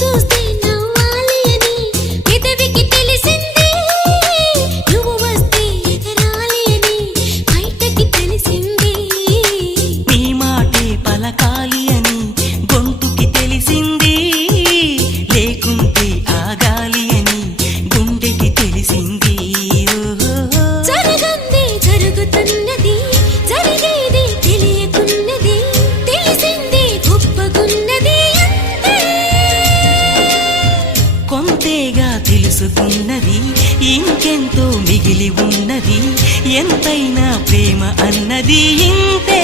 చూస్తే నవ్వాలి అని పెదవికి తెలిసింది, నువ్వు వస్తే ఎగరాలి అని బయటకి తెలిసింది. నీ మాటే పలకాలి అని గొంతుకి తెలిసింది, లేకుంటే ఆగాలి అని గుండెకి తెలిసింది. జరగంది జరుగుతున్నది, జరిగేది తెలియకున్నది, తెలిసింది గొప్పగున్నది అంతే. కొంతేగా తెలుసుకున్నది, ఇంకెంతో మిగిలి ఉన్నది, ఎంతైనా ప్రేమ అన్నది ఇంతే.